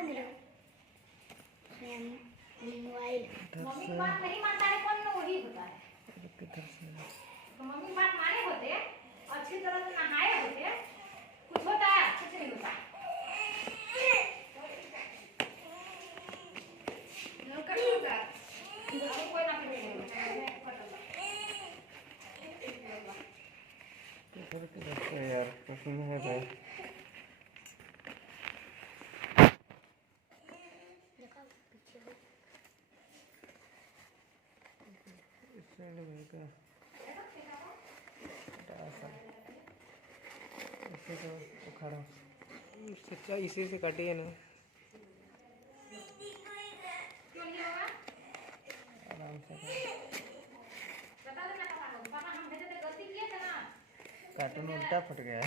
Mobile mummy की बात नहीं मानता है कौन वही होता है। तो मम्मी की बात माने होते अच्छी तरह से नहाए होते कुछ होता है कुछ नहीं होता। कोई ना यार पसंद है भाई। इसे तो उखाड़ा सच्चा इसी से काटिए ना आराम से कार्टून उल्टा फट गया।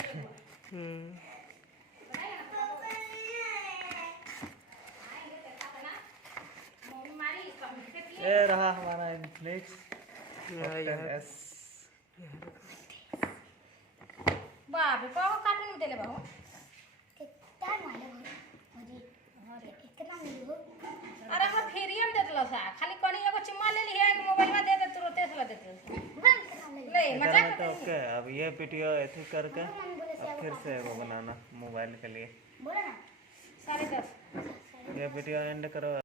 ये रहा हमारा इन्फिनिक्स एस। बाबू को कार्टून में देले बाबू कितना माले भरी इतना मिलो। अरे हम फ्री में दे देलो सा खाली कोनी एगो चिम्मा ले ली है मोबाइल में दे दे तुरंत से ला देते ले मजाक तो ओके अब ये वीडियो ऐसे करके अब फिर से वो बनाना मोबाइल के लिए बोला ना 10:30 ये वीडियो एंड करो।